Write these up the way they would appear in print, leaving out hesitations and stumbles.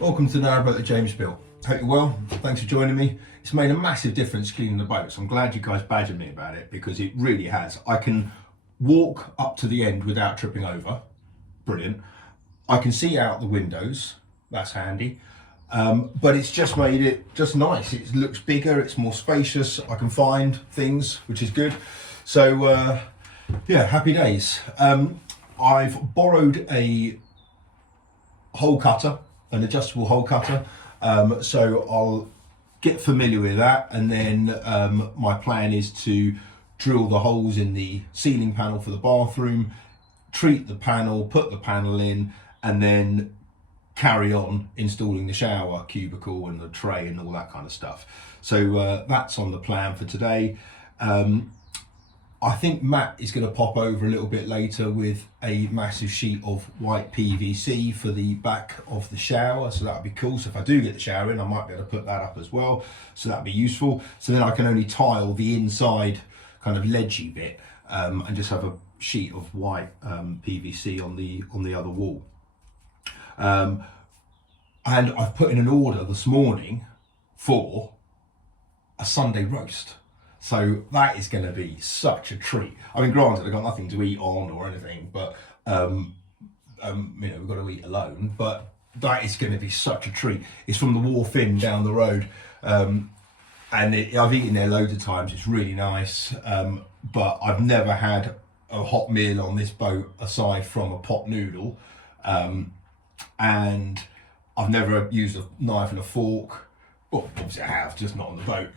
Welcome to Narrowboat James built. Hope you're well. Thanks for joining me. It's made a massive difference cleaning the boat, so I'm glad you guys badgered me about it because it really has. I can walk up to the end without tripping over. Brilliant. I can see out the windows. That's handy. But it's just made it just nice. It looks bigger, it's more spacious. I can find things, which is good. So yeah, happy days. I've borrowed a hole cutter, an adjustable hole cutter, so I'll get familiar with that, and then my plan is to drill the holes in the ceiling panel for the bathroom, treat the panel, put the panel in, and then carry on installing the shower cubicle and the tray and all that kind of stuff. So that's on the plan for today. I think Matt is going to pop over a little bit later with a massive sheet of white PVC for the back of the shower, so that'll be cool. So if I do get the shower in, I might be able to put that up as well, so that'll be useful. So then I can only tile the inside kind of ledgy bit and just have a sheet of white PVC on the other wall. And I've put in an order this morning for a Sunday roast. So that is going to be such a treat. I mean, granted, I've got nothing to eat on or anything, but you know, we've got to eat alone. But that is going to be such a treat. It's from the Wharf Inn down the road, and I've eaten there loads of times. It's really nice, but I've never had a hot meal on this boat aside from a pot noodle, and I've never used a knife and a fork. Well, obviously I have, just not on the boat.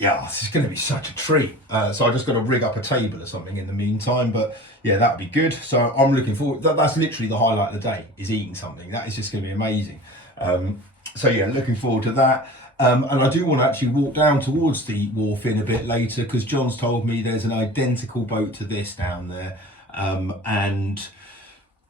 Yeah, this is going to be such a treat. So I just got to rig up a table or something in the meantime, but yeah, that'd be good. So I'm looking forward. That's literally the highlight of the day, is eating something. That is just going to be amazing. So yeah, looking forward to that. And I do want to actually walk down towards the Wharf Inn a bit later, because John's told me there's an identical boat to this down there, and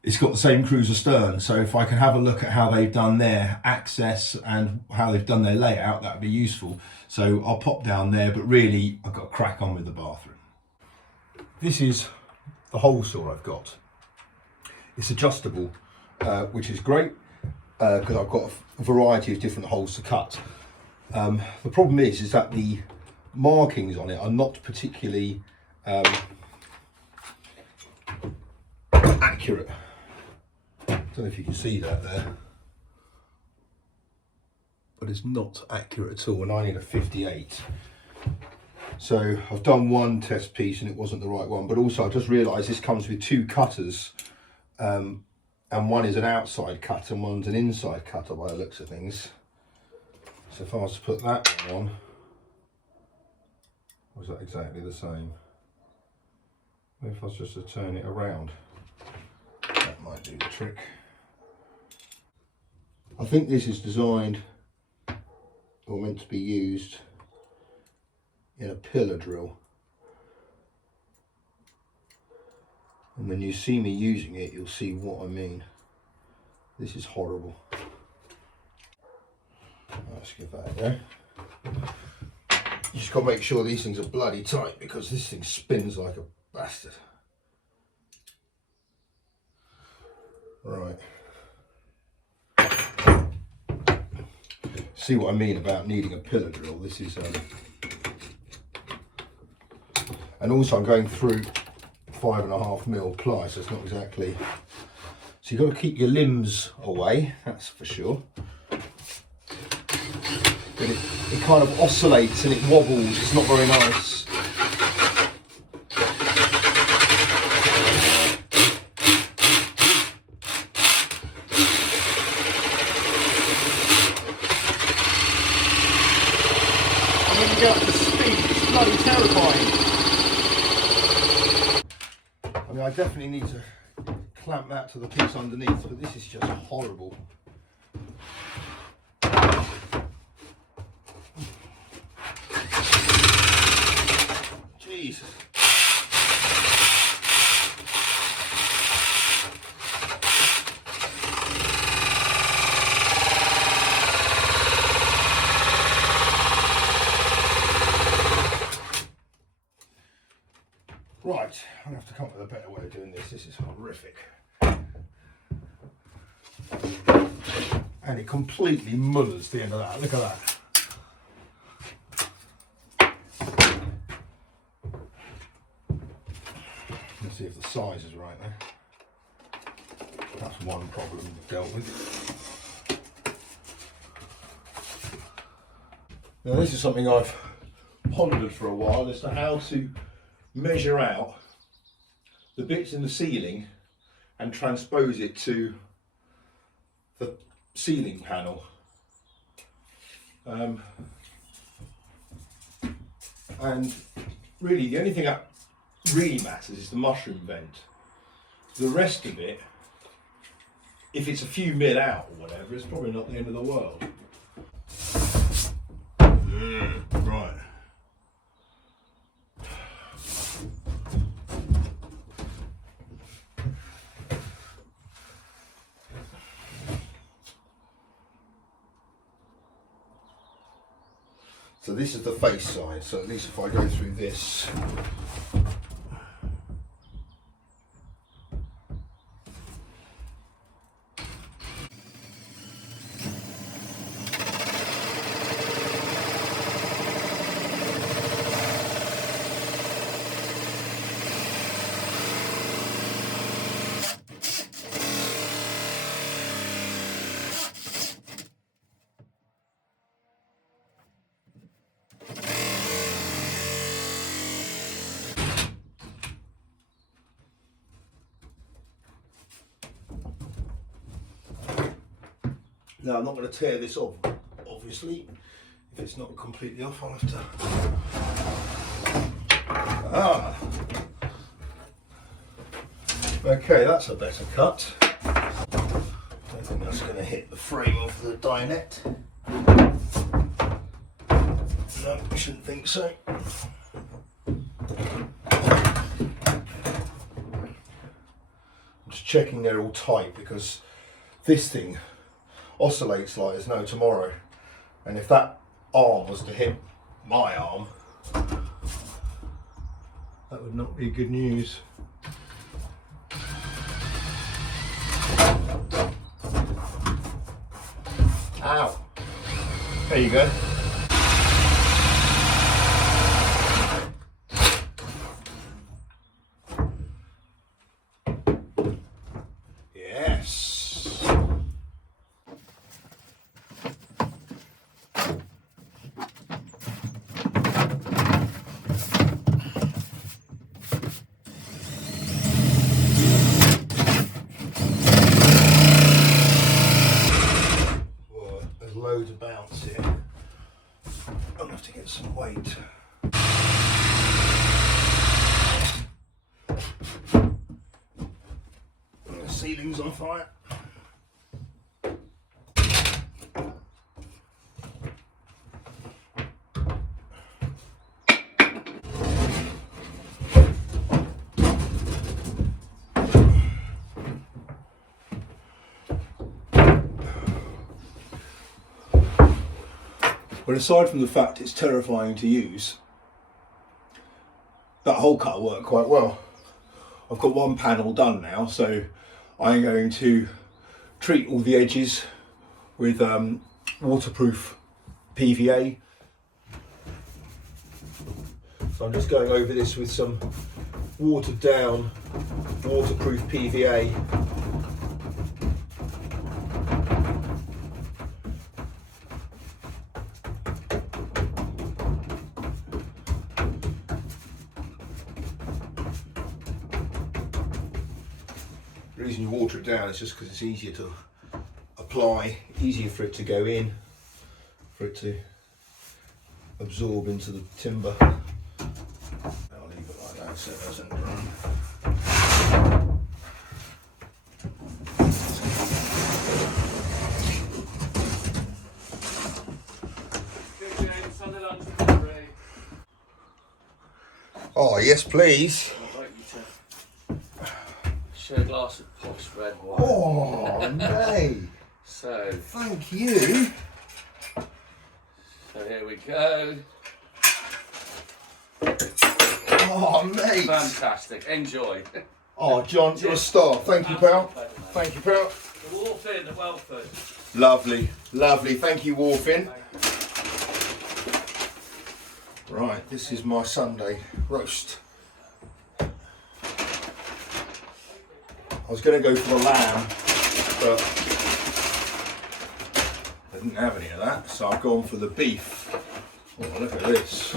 it's got the same cruiser stern. So if I can have a look at how they've done their access and how they've done their layout, that would be useful. So I'll pop down there, but really I've got to crack on with the bathroom. This is the hole saw I've got. It's adjustable, which is great because I've got a variety of different holes to cut. The problem is that the markings on it are not particularly accurate. I don't know if you can see that there, but it's not accurate at all, and I need a 58. So I've done one test piece and it wasn't the right one, but also I just realised this comes with two cutters, and one is an outside cut and one's an inside cutter by the looks of things. So if I was to put that one on, was that exactly the same? If I was just to turn it around, that might do the trick. I think this is designed or meant to be used in a pillar drill, and when you see me using it, you'll see what I mean. This is horrible. Let's give that a go. You just got to make sure these things are bloody tight, because this thing spins like a bastard. Right. See what I mean about needing a pillar drill. This is and also I'm going through 5.5mm ply, so it's not exactly, so you've got to keep your limbs away, that's for sure. But it kind of oscillates and it wobbles, it's not very nice. Get up to speed, it's bloody terrifying. I mean, I definitely need to clamp that to the piece underneath, but this is just horrible. Jesus. Right, I'm going to have to come up with a better way of doing this. This is horrific. And it completely mullers the end of that. Look at that. Let's see if the size is right there. That's one problem we've dealt with. Now this is something I've pondered for a while as to how to measure out the bits in the ceiling and transpose it to the ceiling panel. And really the only thing that really matters is the mushroom vent. The rest of it, if it's a few mil out or whatever, it's probably not the end of the world. Right. So this is the face side, so at least if I go through this, now I'm not going to tear this off, obviously. If it's not completely off, I'll have to... Okay, that's a better cut. I don't think that's going to hit the frame of the dinette. No, I shouldn't think so. I'm just checking they're all tight because this thing oscillates like there's no tomorrow, and if that arm was to hit my arm, that would not be good news. Ow! There you go. Yes. Loads of bounce here. I'll have to get some weight. The ceiling's on fire. But aside from the fact it's terrifying to use, that hole cut worked quite well. I've got one panel done now, so I'm going to treat all the edges with waterproof PVA. So I'm just going over this with some watered down waterproof PVA. The reason you water it down is just because it's easier to apply, easier for it to go in, for it to absorb into the timber. I'll leave it like that so it doesn't run. Oh yes, please. A glass of posh red wine. Oh, mate. So, thank you. So here we go. Oh, mate. Fantastic. Enjoy. Oh, John, you're a star. Thank you, pal. Thank you, pal. The wharf in, the Welford. Lovely, lovely. Thank you, Wharfin. Right, this is my Sunday roast. I was going to go for the lamb, but I didn't have any of that, so I've gone for the beef. Oh, look at this.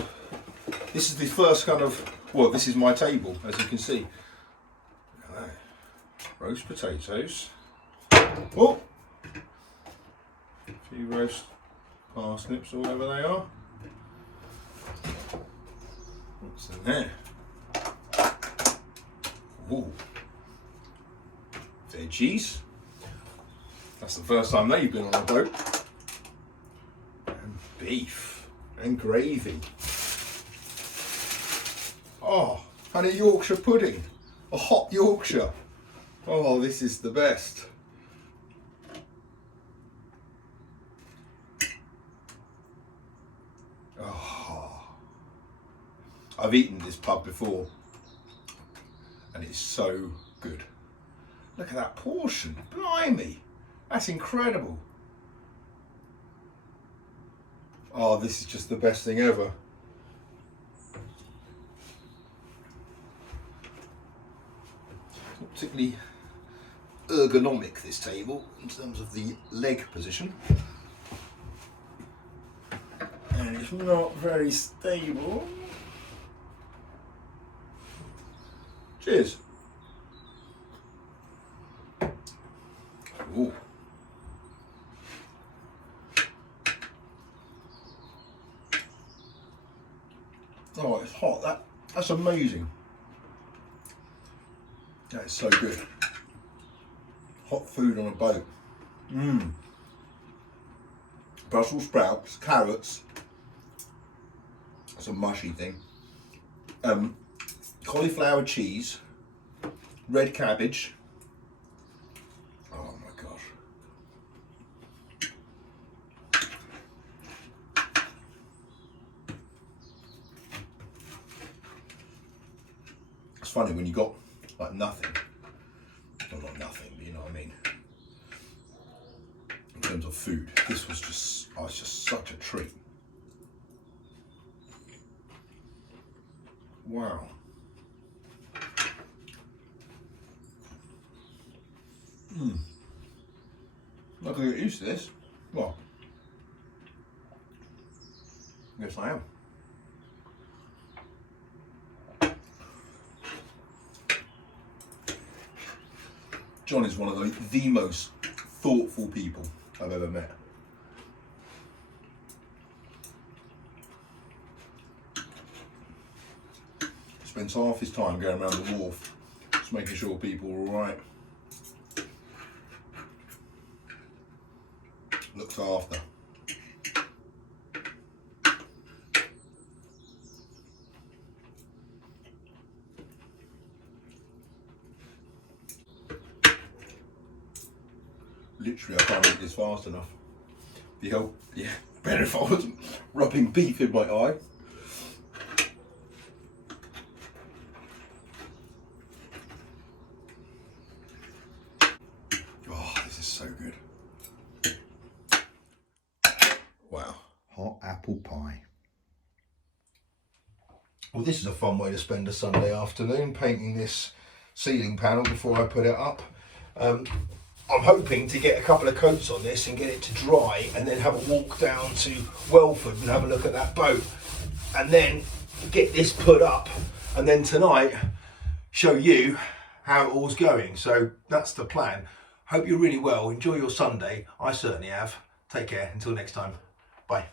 This is the first kind of, well, this is my table, as you can see. Look at that. Roast potatoes. Oh! A few roast parsnips or whatever they are. What's in there? Ooh. Veggies. That's the first time they've been on a boat. And beef. And gravy. Oh, and a Yorkshire pudding. A hot Yorkshire. Oh, this is the best. Oh. I've eaten this pub before and it's so good. Look at that portion, blimey, that's incredible. Oh, this is just the best thing ever. Not particularly ergonomic, this table, in terms of the leg position. And it's not very stable. Cheers. Ooh. Oh, it's hot. That's amazing. That is so good. Hot food on a boat. Mmm. Brussels sprouts, carrots. That's a mushy thing. Cauliflower cheese, red cabbage. Oh my gosh. It's funny when you got like nothing. Well, not nothing, but you know what I mean. In terms of food, this was just, oh, it's just such a treat. Wow. Not gonna get used to this. Well, yes I am. John is one of the most thoughtful people I've ever met. Spends half his time going around the wharf, just making sure people are all right. Looks after. Literally, I can't eat this fast enough. Yeah, better if I wasn't rubbing beef in my eye. Oh, this is so good. Wow. Hot apple pie. Well, this is a fun way to spend a Sunday afternoon, painting this ceiling panel before I put it up. I'm hoping to get a couple of coats on this and get it to dry, and then have a walk down to Welford and have a look at that boat, and then get this put up, and then tonight show you how it all's going. So that's the plan. Hope you're really well. Enjoy your Sunday. I certainly have. Take care. Until next time. Bye.